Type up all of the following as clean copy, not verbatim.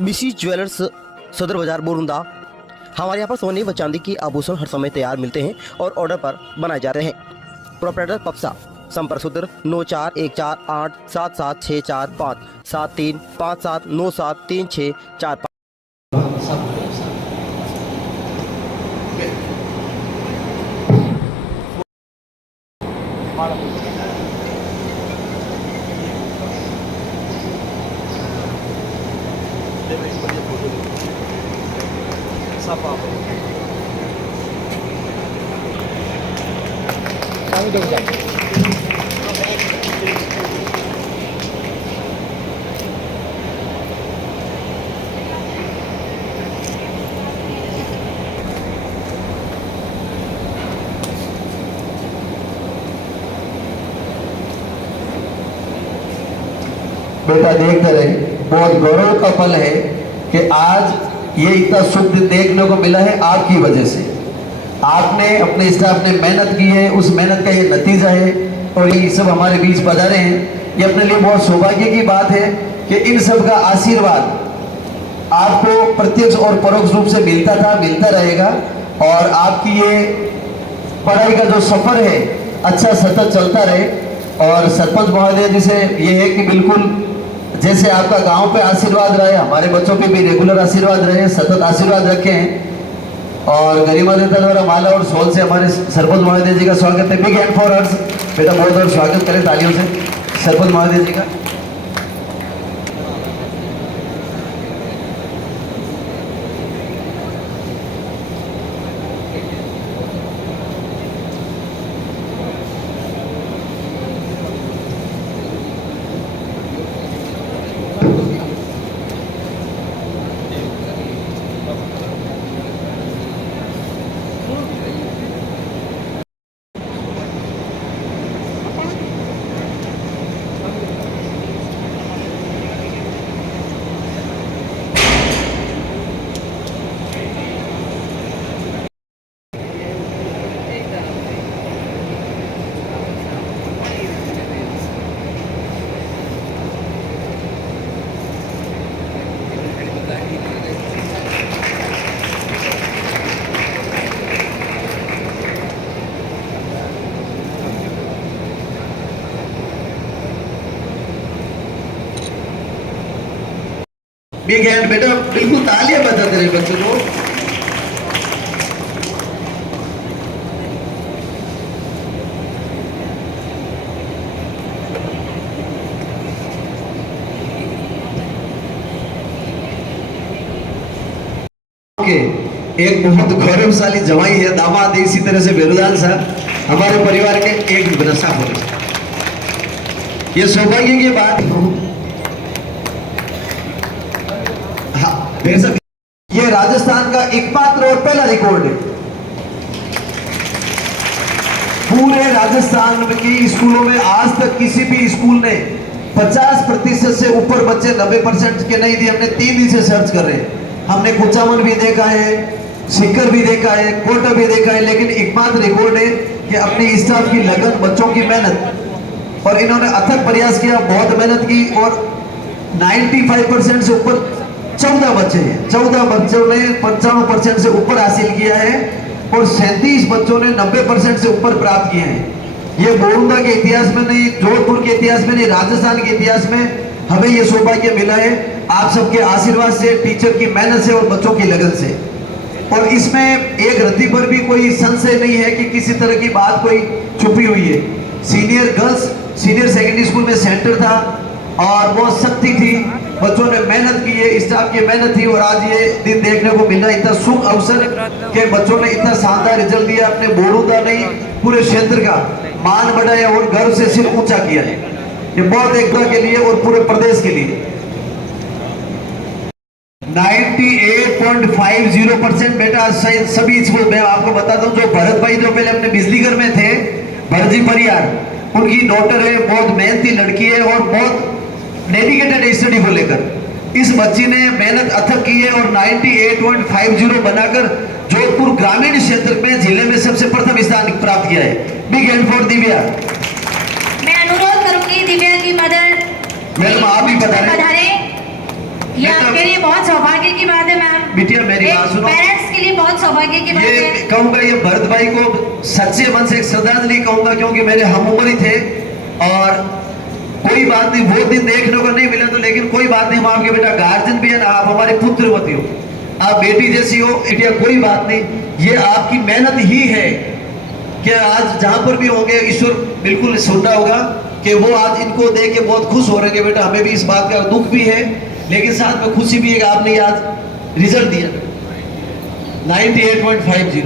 विशेष jewellers सदर बाजार बोरुंदा। हमारे यहाँ पर सोने व चांदी की आभूषण हर समय तैयार मिलते हैं और ऑर्डर पर बनाए जाते हैं। प्रोपराइटर पप्सा, संपर्क सूत्र 9414877645 7357973645। बेटा देखते रहे, बहुत गौरव का पल है कि आज ये इतना सुख देखने को मिला है आपकी वजह से। आपने अपने स्टाफ ने मेहनत की है, उस मेहनत का ये नतीजा है और ये सब हमारे बीच पधारे हैं। ये अपने लिए बहुत सौभाग्य की बात है कि इन सब का आशीर्वाद आपको प्रत्यक्ष और परोक्ष रूप से मिलता था, मिलता रहेगा और आपकी ये पढ़ाई का जो सफर है अच्छा सतत चलता रहे। और सरपंच महोदय जी से ये है कि बिल्कुल जैसे आपका गांव पे आशीर्वाद रहे, हमारे बच्चों पे भी रेगुलर आशीर्वाद रहे, सतत आशीर्वाद रखें। और गरिमा देता द्वारा माला और शॉल से हमारे सरपंच महोदय जी का स्वागत है। Big hand for hers. बेटा बहुत बहुत स्वागत करें तालियों से सरपंच महोदय जी का। बिग हैंड बेटा, बिल्कुल तालियां बजाते रहे बच्चों को। एक बहुत गौरवशाली जवाई है, दामाद है, इसी तरह से बेरुदान साहब हमारे परिवार के एक नशा हो। ये सौभाग्य की बात। ये राजस्थान का एकमात्र और पहला रिकॉर्ड है। पूरे राजस्थान की स्कूलों में आज तक किसी भी स्कूल ने 50% से ऊपर बच्चे 90% के नहीं दिए। हमने 3 दिन से सर्च कर रहे हैं। हमने कुचामन भी देखा है, सीकर भी देखा है, कोटा भी देखा है, लेकिन एकमात्र रिकॉर्ड है कि अपनी स्टाफ की लगन, बच्चों की मेहनत, और इन्होंने अथक प्रयास किया, बहुत मेहनत की और 95% से ऊपर 14 बच्चे हैं। 14 बच्चों ने 95% से ऊपर हासिल किया है और 37 बच्चों ने 90% से ऊपर प्राप्त किए हैं। ये बोरुंदा के इतिहास में नहीं, जोधपुर के इतिहास में नहीं, राजस्थान के इतिहास में हमें ये सौभाग्य मिला है आप सबके आशीर्वाद से, टीचर की मेहनत से और बच्चों की लगन से। और इसमें एक रत्ती पर भी कोई संशय नहीं है कि किसी तरह की बात कोई छुपी हुई है। Senior girls senior secondary school में सेंटर था और बहुत सख्ती थी, बच्चों ने मेहनत की है, स्टाफ की मेहनत थी और आज ये दिन देखने को मिला। इतना सुख अवसर के बच्चों ने इतना शानदार रिजल्ट दिया, अपने बोरुंदा नहीं पूरे क्षेत्र का मान बढ़ाया और गर्व से सिर ऊंचा किया है। ये बहुत एकता के लिए और पूरे प्रदेश के लिए 98.50% बेटा सभी स्कूल। मैं आपको बताता हूँ, जो भरत भाई जो पहले अपने बिजली घर में थे, भरजी परियार, उनकी डॉटर है, बहुत मेहनती लड़की है और बहुत डेडिकेटेड है स्टडी को लेकर। इस बच्ची ने मेहनत अथक की है और 98.50 बनाकर जोधपुर ग्रामीण क्षेत्र में जिले में सबसे प्रथम स्थान प्राप्त किया है। Big hand for Divya. मैं अनुरोध करूंगी दिव्या की मदर मैडम आप भी पधारें। ये आपके लिए बहुत सौभाग्य की बात है मैम। बिटिया मेरी बात सुनो, पेरेंट्स के लिए बहुत सौभाग्य की बात ये है। कहूंगा ये भरत भाई को सच्चे मन से एक श्रद्धांजलि कहूंगा, क्योंकि मेरे हम उम्र ही थे। और कोई बात नहीं, वो दिन देखने को नहीं मिला तो, लेकिन कोई बात नहीं, हम आपके बेटा गार्जियन भी है ना, आप हमारे पुत्रवती हो, आप बेटी जैसी हो। बिटिया कोई बात नहीं, ये आपकी मेहनत ही है कि आज जहां पर भी होंगे ईश्वर बिल्कुल सुन रहा होगा कि वो आज इनको देख के बहुत खुश हो रहे हैं। बेटा हमें भी इस बात का दुख भी है, लेकिन साथ में खुशी भी है कि आपने आज रिजल्ट दिया 98.50।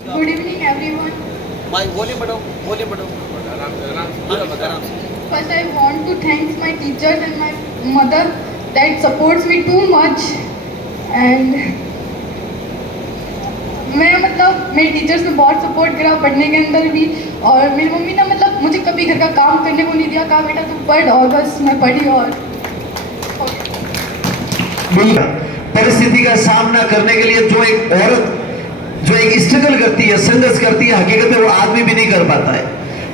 Good evening, everyone. वॉल्यूम बढ़ाओ, वॉल्यूम बढ़ाओ। First, I want to thank my teachers and my mother that supports me too much. And मैं मतलब मेरे टीचर्स ने बहुत सपोर्ट करा पढ़ने के अंदर भी, और मेरी मम्मी ने मतलब मुझे कभी घर का काम करने को नहीं दिया, कहा बेटा तू पढ़, और बस मैं पढ़ी। और परिस्थिति का सामना करने के लिए जो एक औरत जो एक स्ट्रगल करती है, संघर्ष करती है, हकीकत में वो आदमी भी नहीं कर पाता है।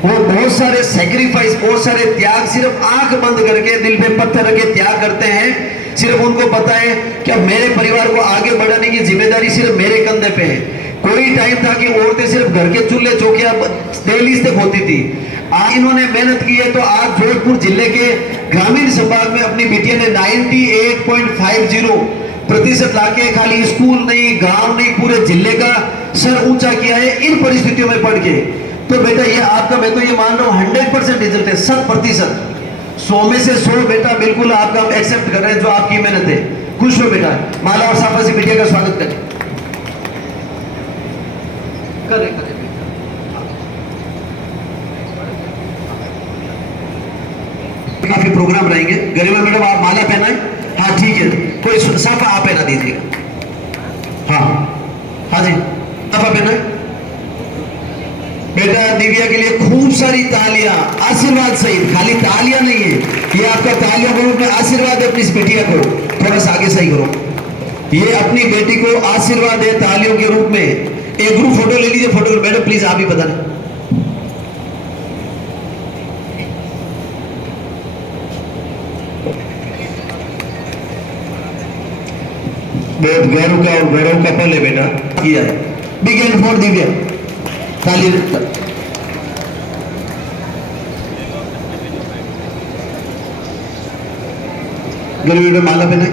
वो बहुत सारे सैक्रिफाइस, बहुत सारे त्याग, सिर्फ आंख बंद करके दिल पे पत्थर रख के त्याग करते हैं। सिर्फ उनको पता है कि अब मेरे परिवार को आगे बढ़ाने की जिम्मेदारी सिर्फ मेरे कंधे पे है। कोई टाइम था कि औरतें सिर्फ घर के चूल्हे चौकियां डेली तक होती थी। आज इन्होंने मेहनत की है, तो आज जोधपुर जिले के ग्रामीण संभाग में अपनी बिटिया ने 98.50% लाके खाली स्कूल नहीं, गांव नहीं, पूरे जिले का सर ऊंचा किया है इन परिस्थितियों में पढ़ के। तो बेटा ये आपका, मैं तो ये मान रहा हूँ 100% रिजल्ट है, 100%, 100 में से 100 बेटा बिल्कुल आपका हम एक्सेप्ट कर रहे हैं जो आपकी मेहनत है। खुश हो बेटा, माला और साफा से बिटिया का स्वागत करें। करें काफी प्रोग्राम रहेंगे। गरिमा मैडम आप माला पहनाएं। हाँ ठीक है, कोई साफा आप पहना दीजिएगा। हाँ हाँ जी, साफा पहनाएं। बेटा दिव्या के लिए खूब सारी तालियां, आशीर्वाद सहित, खाली तालियां नहीं है, ये आपका तालियों के रूप में आशीर्वाद है अपनी इस बेटिया को। थोड़ा सा आगे सही करो, ये अपनी बेटी को आशीर्वाद है तालियों के रूप में। एक ग्रुप फोटो ले लीजिए। फोटो मैडम प्लीज आप ही बताना। बहुत गौरव का और गौरव का पल है बेटा, किया है। बिग एंड फॉर दिव्या, ताली। गरीब माला पहनाए।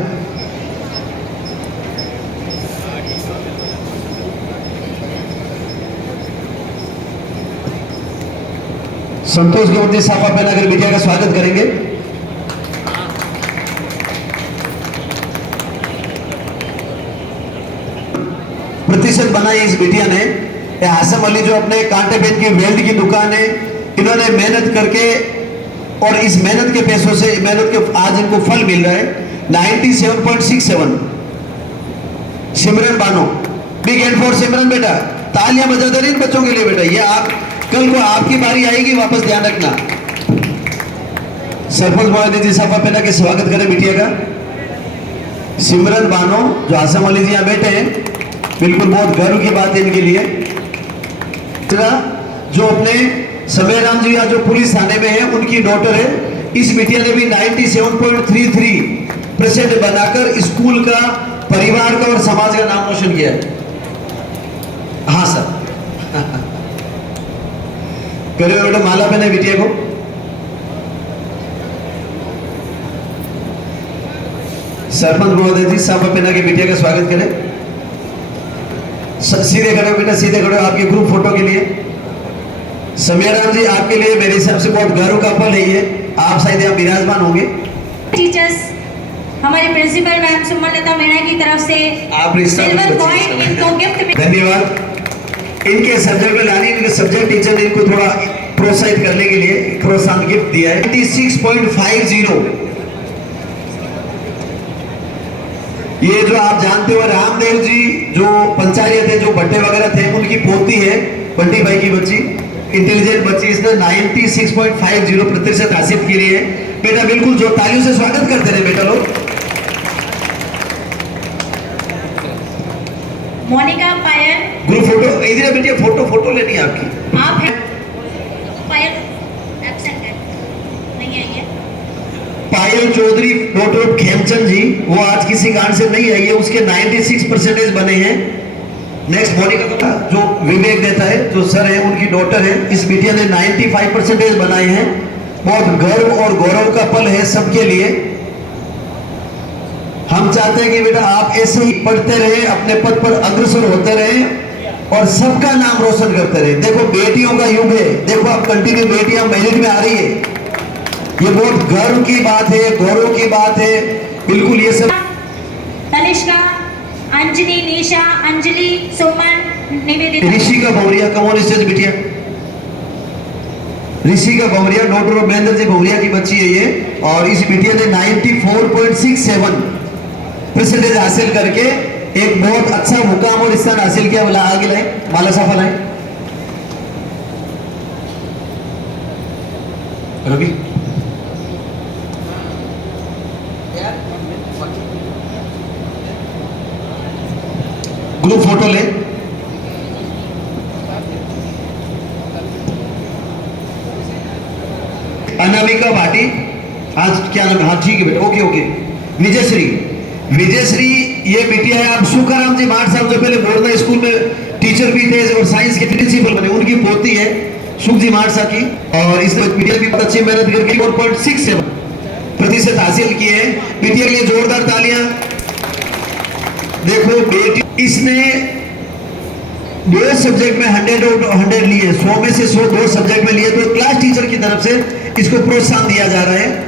संतोष गौर साफा पहनाकर बिटिया का स्वागत करेंगे। प्रतिशत बनाई इस बिटिया ने। हासम अली जो अपने कांटे पेन की वेल्ड की दुकान है, इन्होंने मेहनत करके और इस मेहनत के पैसों से, मेहनत के आज इनको फल मिल रहा है 97.67। सिमरन बानो, बिग एंड फॉर सिमरन बेटा, तालियां बजा दे रही इन बच्चों के लिए बेटा। ये आप कल को आपकी बारी आएगी, वापस ध्यान रखना। सरपंच महोदय जी साफा पहना के स्वागत करें बिटिया का। सिमरन बानो जो हासम अली जी यहाँ बैठे हैं, बिल्कुल बहुत गर्व की बात है इनके लिए। जो अपने समय राम जी जो पुलिस थाने में है, उनकी डॉटर है। इस बिटिया ने भी 97.33% बनाकर स्कूल का, परिवार का और समाज का नाम रोशन किया है। हाँ सर करिए बेटा, माला पहने बिटिया को। सरपंच महोदय जी साफा पहना के बिटिया का स्वागत करें। सीधे खड़े हो बेटा, सीधे खड़े हो आपके ग्रुप फोटो के लिए। समीराम जी आपके लिए मेरे हिसाब से बहुत गर्व का पल है ये, आप शायद यहाँ विराजमान होंगे। टीचर्स हमारे प्रिंसिपल मैम सुमनलता मीणा की तरफ से आप सिल्वर कॉइन इनको गिफ्ट में। धन्यवाद। इनके सब्जेक्ट में लानी, इनके सब्जेक्ट टीचर ने इनको थोड़ा प्रोत्साहित करने के लिए प्रोत्साहन गिफ्ट दिया है 96.50। ये जो आप जानते हो रामदेव जी जो पंचायत थे, जो भट्टे वगैरह थे, उनकी पोती है बंटी भाई की बच्ची, इंटेलिजेंट बच्ची। इसने 96.50% हासिल की है बेटा। बिल्कुल जो तालियों से स्वागत करते रहे बेटा लोग। मोनिका पायल, ग्रुप फोटो इधर बेटिया, फोटो लेनी है आपकी। आप हैं Payal absent. Payal Chaudhary daughter of Khemchand ji, वो आज किसी कारण से नहीं आई है, उसके 96% बने हैं। नेक्स्ट मोनिका जो विवेक देता है, जो सर है, उनकी डॉटर है। इस बिटिया ने 95% बनाए हैं। बहुत गर्व और गौरव का पल है सबके लिए। हम चाहते हैं कि बेटा आप ऐसे ही पढ़ते रहे, अपने पद पर अग्रसर होते रहे और सबका नाम रोशन करते रहे। देखो बेटियों का युग है, देखो अब कंटिन्यू बेटियां मेरिट में आ रही है, ये बहुत गर्व की बात है, गौरव की बात है। बिल्कुल ये सब Tanishka, Anjali, Nisha, Anjali, Suman, Nivedita. Rishika Bhauriya, come on stage बिटिया। ऋषिका भौरिया डॉक्टर ऑफ महेंद्र जी भौरिया की बच्ची है ये, और इस बिटिया ने 94.67% हासिल करके एक बहुत अच्छा मुकाम और स्थान हासिल किया। बोला आगे लाए, माला साफा लाए। रवि ग्रुप फोटो ले। अनामिका भाटी, आज क्या नाम? हाँ ठीक है बेटा, ओके ओके। विजयश्री, विजयश्री ये बिटिया है। आप सुखाराम जी 8 साल जो पहले बोर्डा स्कूल में टीचर भी थे और साइंस के प्रिंसिपल बने, उनकी पोती है सुख जी मारसा की। और इस बिटिया भी बहुत अच्छी मेहनत करके 4.67% हासिल किए हैं। बिटिया के लिए जोरदार तालियां। देखो बेटी, इसने 2 सब्जेक्ट में 100 आउट ऑफ 100 लिए, 100 में से 100 2 सब्जेक्ट में लिए, तो क्लास टीचर की तरफ से इसको प्रोत्साहन दिया जा रहा है।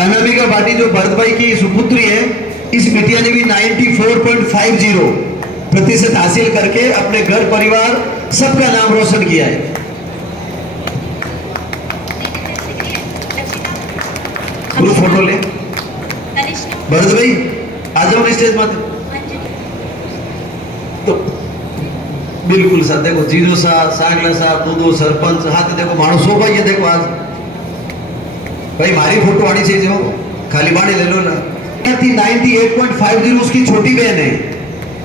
अनामिका भाटी जो भरत भाई की सुपुत्री है, इस बिटिया ने भी 94.50% हासिल करके अपने घर परिवार सबका नाम रोशन किया है। ग्रुप फोटो ले। भरत भाई आ जाओ स्टेज पर। तो बिल्कुल सर, देखो जीजो साहब, सागला साहब, दूधो सरपंच, हाथ देखो मानो सो भाई, ये देखो आज भाई मारी फोटो आनी चाहिए, जो खाली बाणी ले लो ना। 98.50 उसकी छोटी बहन है।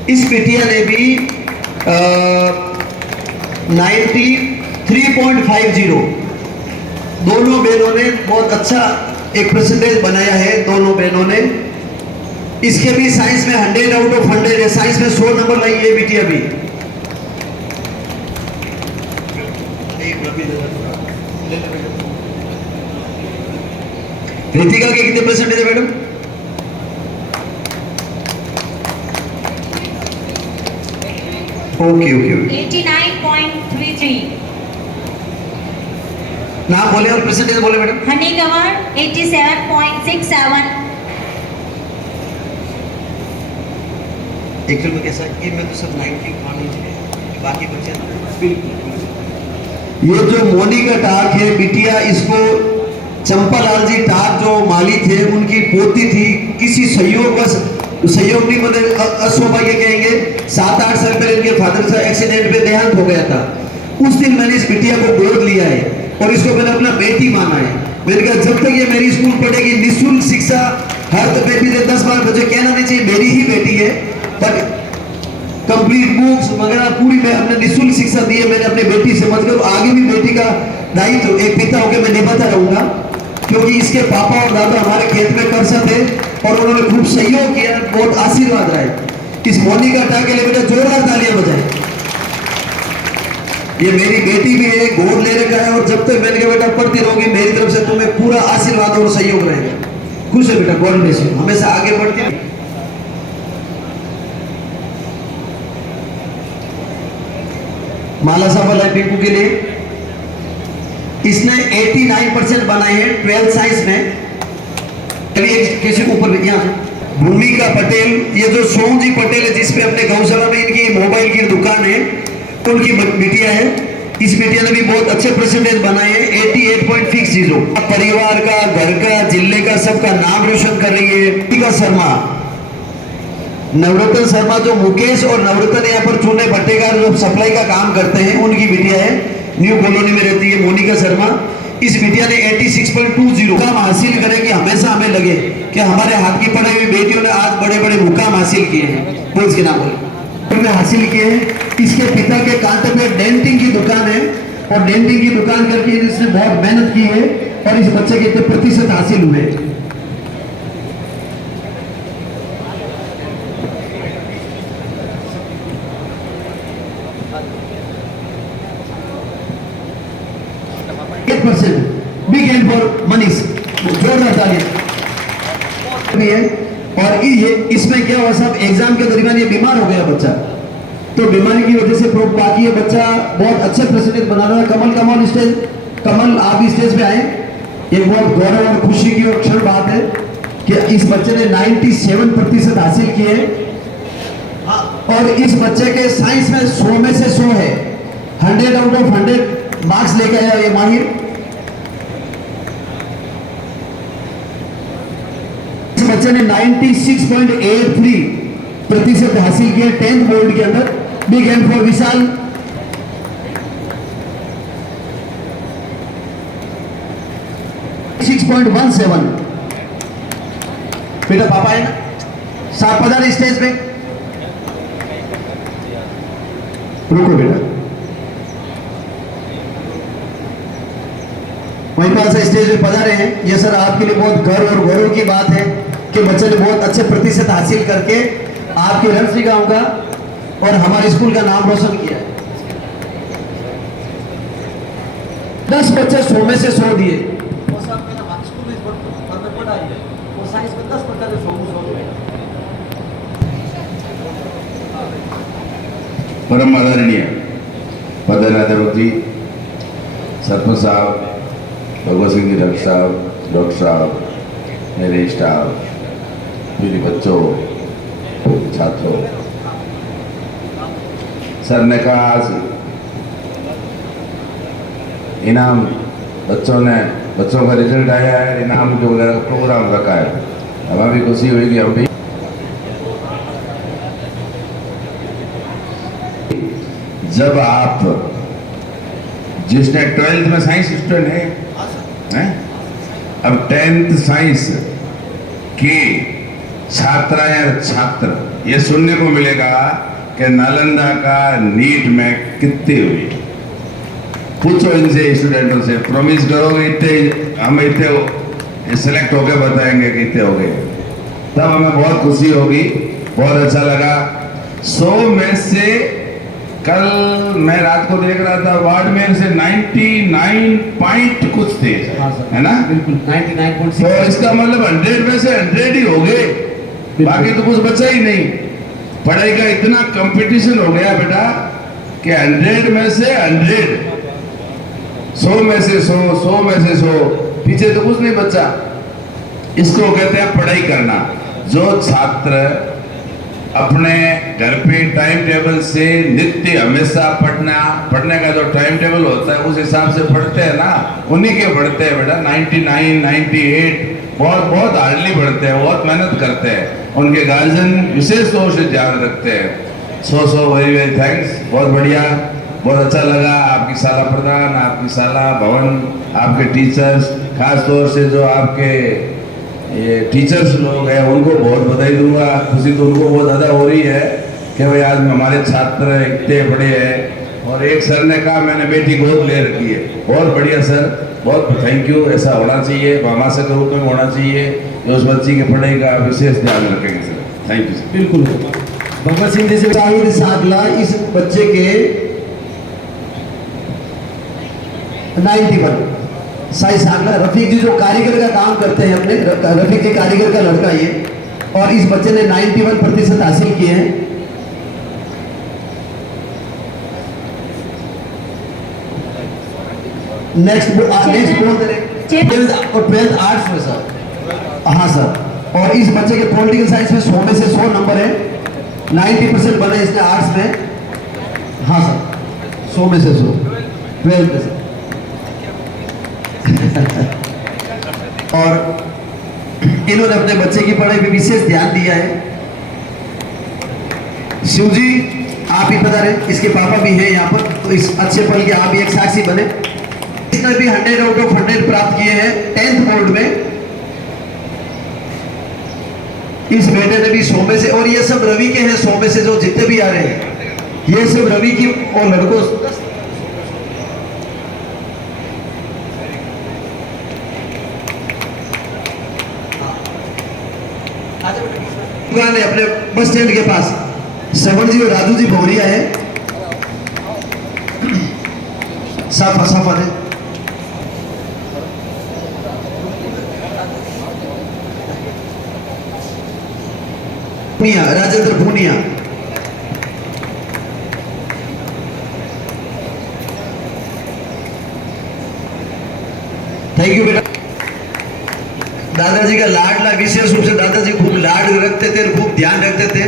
इस बिटिया ने भी 93.50, दोनों बहनों ने बहुत अच्छा एक परसेंटेज बनाया है, दोनों बहनों ने। इसके भी साइंस में 100 आउट ऑफ 100 है, साइंस में 100 नंबर लाई है बिटिया भी। रितिका के कितने परसेंटेज है मैडम? Okay okay 89.33। नाम बोले और परसेंटेज बोले मैडम। हनी कंवर 87.67। एक्चुअल में कैसा कि मैं तो सब 90 पानी चाहिए, बाकी बच्चे बिल्कुल। ये जो मोनिका टाक है बिटिया, इसको चंपालाल जी टाक जो माली थे उनकी पोती थी। किसी सहयोग नहीं, मतलब असौभाग्य कहेंगे, 7-8 साल पहले इनके फादर का एक्सीडेंट पे देहांत हो गया था। उस दिन मैंने इस बिटिया को गोद लिया है और इसको मैंने अपना बेटी माना है। मैंने कहा जब तक ये मेरी स्कूल पढ़ेगी, निःशुल्क शिक्षा, हर बेटी से 10 बार मुझे कहना नहीं चाहिए मेरी ही बेटी है, बट कंप्लीट बुक्स वगैरह पूरी मैं अपने निःशुल्क शिक्षा दी है मैंने अपनी बेटी से। मतलब आगे भी बेटी का दायित्व एक पिता होकर मैं निभाता रहूंगा, क्योंकि इसके पापा और दादा हमारे खेत में कर्सा थे और उन्होंने खूब सहयोग किया, बहुत आशीर्वाद रहा है। इस मोनिका टाक के लिए बेटा जोरदार तालियां बजाएं। ये मेरी बेटी भी है, गोद ले रखा है, और जब तक मैंने कहा बेटा पढ़ती रहोगी, मेरी तरफ से तुम्हें पूरा आशीर्वाद और सहयोग रहेगा। खुश है बेटा, गॉड ब्लेस यू, हमेशा आगे बढ़ती है। माला साहब टिंकू के लिए इसने 89% बनाए हैं 12th साइंस में। कैसे ऊपर भूमिका पटेल, ये जो सोम जी पटेल है जिसपे अपने गौशाला में इनकी मोबाइल की दुकान है, उनकी बिटिया है। इस बिटिया ने भी बहुत अच्छे परसेंटेज बनाए हैं, 88.60। परिवार का, घर का, जिले का, सबका नाम रोशन कर रही है। टीका शर्मा, नवरत्न शर्मा जो मुकेश और नवरत्न यहाँ पर चूने भट्टे का जो सप्लाई का काम करते हैं, उनकी बिटिया है, न्यू कॉलोनी में रहती है मोनिका शर्मा। इस बिटिया ने 86.20 मुकाम हासिल करे कि हमेशा हमें लगे कि हमारे हाथ की पढ़ाई हुई बेटियों ने आज बड़े बड़े मुकाम हासिल किए हैं। बोल के नाम बोले हासिल किए हैं। इसके पिता के कांटे पे डेंटिंग की दुकान है और डेंटिंग की दुकान करके इसने बहुत मेहनत की है और इस बच्चे के इतने प्रतिशत हासिल हुए। बिग हैंड फॉर मनीष, जोरदार तालियां भी है। और ये इसमें क्या हुआ साहब, एग्जाम के दरमियान ये बीमार हो गया बच्चा, तो बीमारी की वजह से बाकी ये बच्चा बहुत अच्छे परसेंटेज बना रहा है। कमल स्टेज, कमल आप भी स्टेज पे आए। एक बहुत गौरव और खुशी की और क्षण बात है कि इस बच्चे ने 97% हासिल किए और इस बच्चे के साइंस में 100 में से 100 है, 100 आउट ऑफ 100 मार्क्स लेके आया ये माहिर। इस बच्चे ने 96.83% हासिल किया 10th बोर्ड के अंदर। बिग हैंड फॉर विशाल। बेटा पापा है ना, साहब पधारे स्टेज पे। रुको बेटा, वहीं पर से स्टेज पे पधारे हैं। ये सर आपके लिए बहुत गर्व और गौरव की बात है कि बच्चे ने बहुत अच्छे प्रतिशत हासिल करके आपके रणसी गांव का और हमारे स्कूल का नाम रोशन किया है। 10 बच्चे 100 में से 100 दिए। परम आदरणीय पदाधिकारी सरपंच साहब, भगवत सिंह जी डॉक्टर साहब, मेरे स्टाफ, मेरे बच्चों, छात्रों, सर ने कहा आज इनाम बच्चों का रिजल्ट आया है, इनाम जो वगैरह प्रोग्राम रखा है, हमें भी खुशी हुई कि हम भी जब आप जिसने 12th में साइंस स्टूडेंट है, अब 10th साइंस के छात्र ये सुनने को मिलेगा कि नालंदा का नीट में कितने हुए। पूछो इनसे, स्टूडेंटों से, प्रॉमिस करोगे इतने हम इतने सिलेक्ट होके बताएंगे कि इतने हो गए, तब हमें बहुत खुशी होगी, बहुत अच्छा लगा। 100 में से कल मैं रात को देख रहा था वार्ड में से 99 पॉइंट कुछ थे, है ना, बिल्कुल 99.6। तो इसका मतलब 100 में से 100 ही हो गए, बाकी तो कुछ बचा ही नहीं। पढ़ाई का इतना कंपटीशन हो गया बेटा कि 100 में से 100, 100 में से 100, 100 में से 100, पीछे तो कुछ नहीं बचा। इसको कहते हैं पढ़ाई करना। जो छात्र अपने घर पे टाइम टेबल से नित्य हमेशा पढ़ने का जो टाइम टेबल होता है उस हिसाब से पढ़ते हैं ना, उन्हीं के पढ़ते हैं बेटा। 99, 98 बहुत हार्डली पढ़ते हैं, बहुत मेहनत करते हैं, उनके गार्जियन विशेष तौर से ध्यान रखते हैं। सो वेरी वेरी थैंक्स, बहुत बढ़िया, बहुत अच्छा लगा। आपकी शाला प्रधान, आपकी शाला भवन, आपके टीचर्स, खास तौर से जो आपके ये टीचर्स लोग हैं उनको बहुत बधाई दूंगा। खुशी तो उनको बहुत ज़्यादा हो रही है कि भाई आज हमारे छात्र इतने बड़े हैं। और एक सर ने कहा मैंने बेटी गोद ले रखी है, बहुत बढ़िया सर, बहुत थैंक यू। ऐसा होना चाहिए, मामाशय के रूप में होना चाहिए, जो उस बच्ची की पढ़ाई का विशेष ध्यान रखेंगे सर। Thank you sir. बिल्कुल भगवत सिंह जी से शाहिद सागला, इस बच्चे के 91 साई सागला। रफीक जी जो कारीगर का काम करते हैं अपने, रफीक जी कारीगर का लड़का ये, और इस बच्चे ने 91% हासिल किए हैं। नेक्स्ट बोल दे रहे और 12th आर्ट्स में सर। हाँ सर, और इस बच्चे के पॉलिटिकल साइंस में 100 में से 100 नंबर है, 90% बने इसने आर्ट्स में। हाँ सर, 100 में से 100, 12th में सर। और इन्होंने अपने बच्चे की पढ़ाई पे विशेष ध्यान दिया है। शिव जी आप ही पता रहे, इसके पापा भी हैं यहाँ पर, तो इस अच्छे पल के आप भी एक साक्षी बने। इसने भी 100 आउट ऑफ 100 प्राप्त किए हैं 10th बोर्ड में। इस बेटे ने भी 100 में से, और ये सब रवि के हैं 100 में से जो जितने भी आ रहे हैं, ये सब रवि की और लड़कों। दुकान है अपने बस स्टैंड के पास। श्रवण जी और राजू जी भौरिया है। साफा साफा दे। पूनिया, राजेंद्र पूनिया। थैंक यू बेटा। दादाजी का लाडला, विशेष रूप से दादाजी खूब लाड रखते थे, खूब ध्यान रखते थे।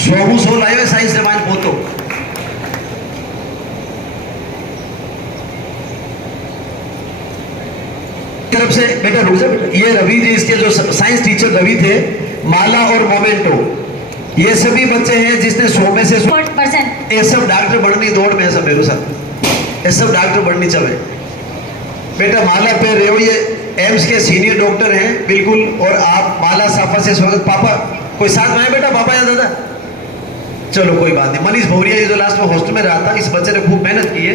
सोमू सोल आए हुए साइंस रामायण पोतो। तरफ से बेटा रुक जा बेटा। ये रवि जी, इसके जो साइंस टीचर रवि थे, माला और मोमेंटो, ये सभी बच्चे हैं जिसने 100 में से 4%। ये सब डॉक्टर बननी दौड़ में, सब मेरू सब ये सब डॉक्टर बननी चाहिए। बेटा माला पे रहे हो, ये एम्स के सीनियर डॉक्टर हैं बिल्कुल। और आप माला साफा से स्वागत। पापा कोई साथ में है बेटा? पापा या दादा? चलो कोई बात नहीं। मनीष भौरिया ये जो लास्ट में हॉस्टल में रहा था, इस बच्चे ने खूब मेहनत की है।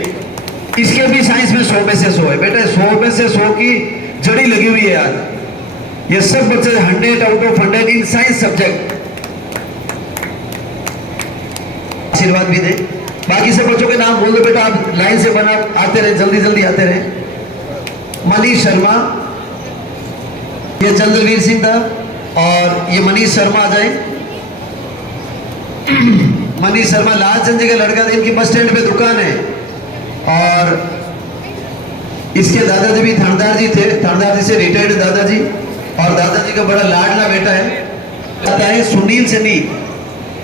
इसके भी साइंस में 100 में से 100 है बेटा। 100 में से 100 की जड़ी लगी हुई है आज। ये सब बच्चे 100 out of 100 in science subject. आशीर्वाद भी दे। बाकी सब बच्चों के नाम बोल दो बेटा। आप लाइन से बना आते रहे, जल्दी जल्दी आते रहे। मनीष शर्मा, ये चंद्रवीर सिंह था, और ये मनीष शर्मा आ जाए। मनीष शर्मा लालचंद जी का लड़का था, इनकी बस स्टैंड पे दुकान है। और इसके दादाजी भी थानेदार जी थे, थानेदार जी से रिटायर्ड दादाजी, और दादाजी का बड़ा लाडला बेटा है सुनील सैनी,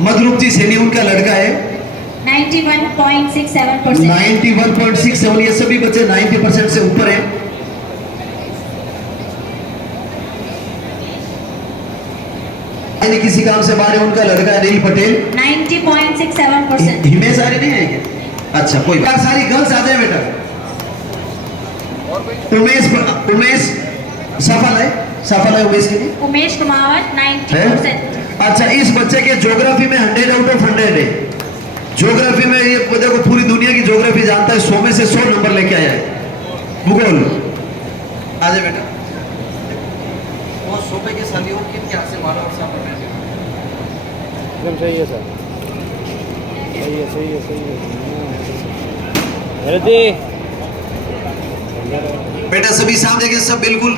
मधुरूप सैनी उनका लड़का है। 91.67%। 91.67। ये सभी बच्चे 90% से ऊपर हैं। किसी काम से बाहर है, उनका लड़का है अनिल पटेल। 90.67%। हिमेश सारी नहीं है क्या? अच्छा कोई बात। सारी गर्ल्स आ जाए बेटा। उमेश सफल है उमेश के लिए। उमेश कुमावत 90%। अच्छा, इस बच्चे के ज्योग्राफी में 100 आउट ऑफ 100 है। ज्योग्राफी में ये देखो पूरी दुनिया की ज्योग्राफी जानता है। 100 में से 100 नंबर लेके आया है। भूगोल आ जाए बेटा। वो सोपे के सालियों की क्या से मारा और साफ एकदम सही है सर। सही है। बेटा सभी सामने देखिए, सब बिल्कुल।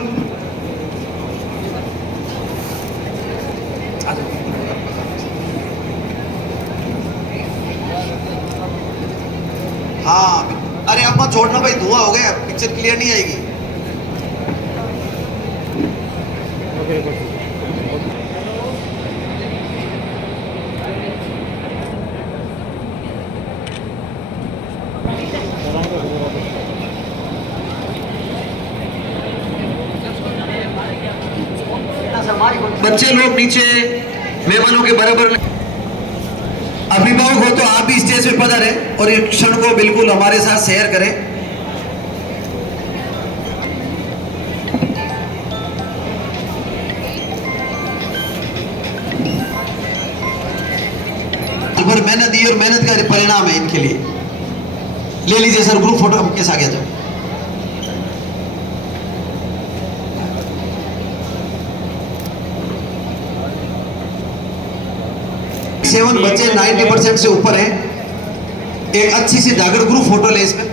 हाँ अरे अब मत छोड़ना भाई, धुआं हो गया, पिक्चर क्लियर नहीं आएगी। बच्चे लोग नीचे मेहमानों के बराबर। अभिभावक हो तो आप भी स्टेज पे पधारें और इस क्षण को बिल्कुल हमारे साथ शेयर करें। भर मेहनत दी और मेहनत का परिणाम है इनके लिए। ले लीजिए सर ग्रुप फोटो के साथ आगे जाओ। 7 बच्चे 90% से ऊपर हैं। एक अच्छी सी जागर ग्रुप फोटो ले इसमें।